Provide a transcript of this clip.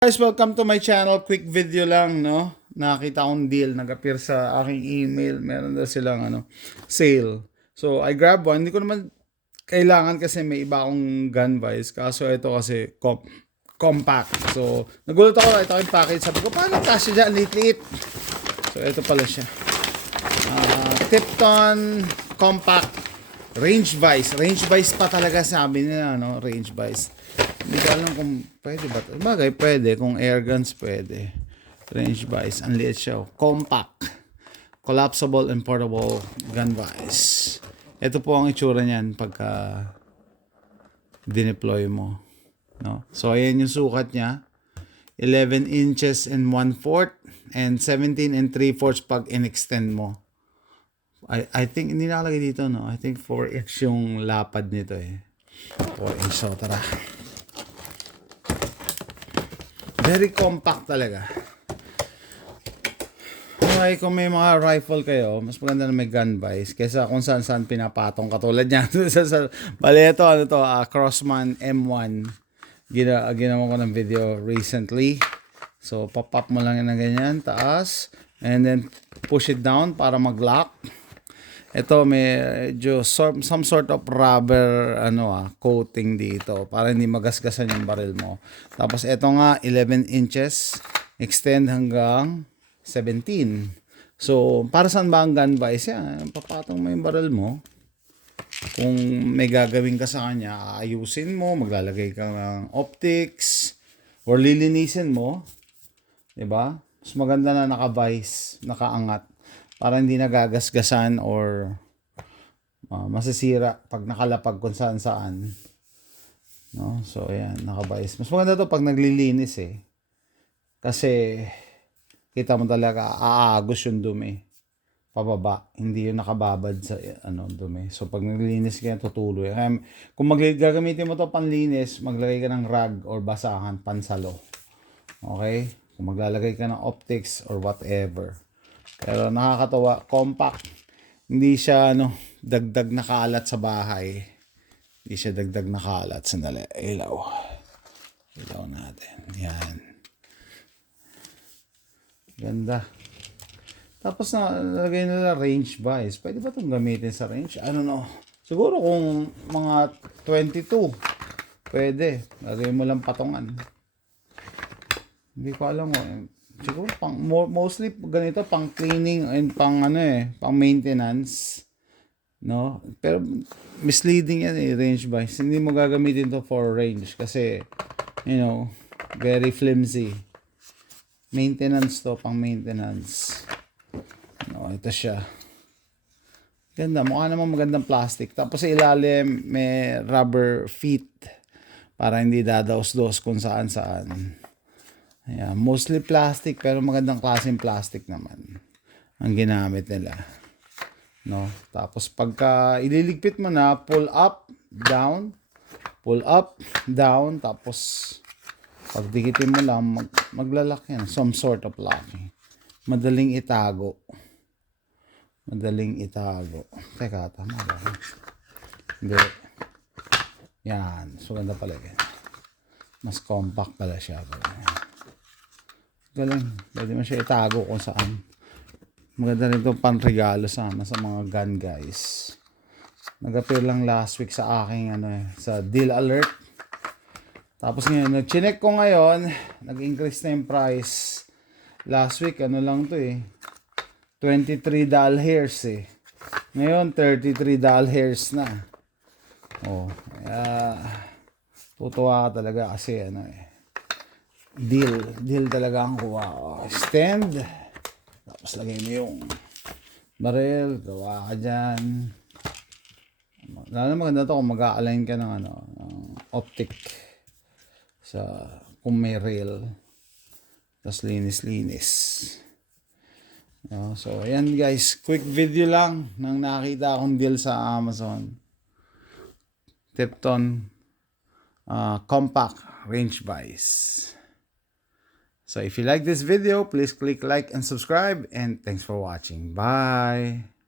Guys, welcome to my channel. Quick video lang, no? Nakita akong deal, nag-appear sa aking email. Meron daw silang sale. So, I grab one. Hindi ko naman kailangan kasi may iba akong gun vise. Kaso ito kasi compact. So, nagulat ako. Ito yung package. Sabi ko, paano kasi dyan? Liit-liit. So, ito pala siya. Tipton Compact Range Vise. Range Vise pa talaga sabi nila, no? Range Vise. Hindi ko alam kung pwede ba. Bagay, pwede. Kung air guns, pwede. Range vise. Ang liit siya. Compact. Collapsible and portable gun vise. Ito po ang itsura niyan pagka dineploy mo. No? So, ayan yung sukat niya. 11 inches and 1/4 and 17 and 3/4 pag in-extend mo. I think, hindi nakalagay dito, no? I think 4 inch yung lapad nito eh. 4 inch. So, tara. Very compact talaga. Okay, kung may mga rifle kayo, mas maganda na may gun vise kaysa kung saan pinapatong katulad niya. Bale, ito, Crossman M1. Ginawa ko ng video recently. So, pop-up mo lang yan na ganyan, taas. And then, push it down para mag-lock. Ito medyo some sort of rubber coating dito para hindi magasgasan yung baril mo. Tapos ito nga 11 inches extend hanggang 17. So para saan ba ang gun vise yan? Papatong mo yung baril mo. Kung may gagawin ka sa kanya, aayusin mo, maglalagay ka ng optics or lilinisin mo, 'di ba? Mas maganda na naka-vise, nakaangat. Para hindi nagagasgasan or masisira pag nakalapag kung saan. No? So, ayan, nakabayis. Mas maganda to pag naglilinis eh. Kasi, kita mo talaga, aagos yung dumi. Pababa. Hindi yung nakababad sa dumi. So, pag naglilinis ka, tutuloy. Kaya, kung gagamitin mo to panlinis, maglagay ka ng rag or basahan, pansalo. Okay? Kung maglalagay ka ng optics or whatever. Pero nakakatawa, compact. Hindi siya dagdag na kalat sa bahay. Hindi siya dagdag na kalat. Sandali, ilaw. Ilaw natin. Yan. Ganda. Tapos nalagay nila range vise. Pwede ba itong gamitin sa range? I don't know. Siguro kung mga 22, pwede. Lagay mo lang patungan. Hindi ko alam siguro mostly ganito pang cleaning and pang pang maintenance, no? Pero misleading yan range vise. Hindi mo gagamitin to for range kasi very flimsy. Maintenance to, pang maintenance. No, ito siya. Ganda, mukha naman magandang plastic. Tapos sa ilalim may rubber feet para hindi dadaos-dos kung saan. Ayan, mostly plastic pero magandang klaseng plastic naman ang ginamit nila. No? Tapos pagka ililigpit mo na, pull up, down, tapos pagdikitin mo lang, maglalak yan. Some sort of locking. Madaling itago. Teka, tama ba? Hindi. Yan. So, ganda pala yan. Mas compact pala siya. Galing. Pwede mo siya itago kung saan. Maganda rin itong panregalo sana sa mga gun guys. Nag-appear lang last week sa aking sa deal alert. Tapos ngayon, nag-chinek ko ngayon, nag-increase na yung price. Last week, lang to $23 Ngayon, $33 na. Oh, tutuwa ka talaga kasi deal talaga ang kuha. Stand, tapos lagay mo yung baril, gawa ka dyan. Lalo maganda to kung mag-a-align ka ng optic sa kung may rail, tapos linis. So ayan guys, quick video lang nang nakita akong deal sa Amazon. Tipton Compact Range Vise. So if you like this video, please click like and subscribe, and thanks for watching. Bye!